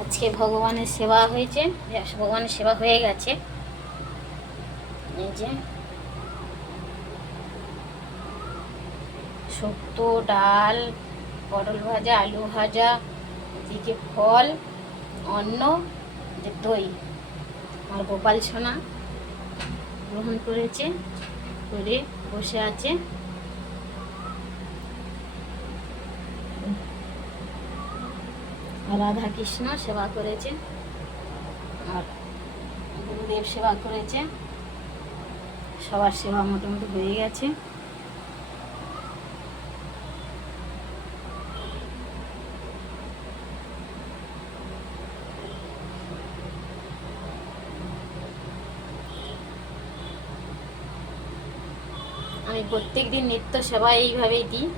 আজকে ভগবানের সেবা হয়েছে, ভগবানের সেবা হয়ে গেছে। এই যে শুক্তো, ডাল, পটল ভাজা, আলু ভাজা, এদিকে ফল, অন্ন, যে দই। আমার গোপাল সোনা গ্রহণ করেছে, করে বসে আছে। রাধা কৃষ্ণ সেবা করেছে আর গুরুদেব সেবা করেছে। সবার সেবা মোটামুটি হয়ে গেছে। আমি প্রত্যেক দিন নিত্য সেবা এইভাবেই দিই।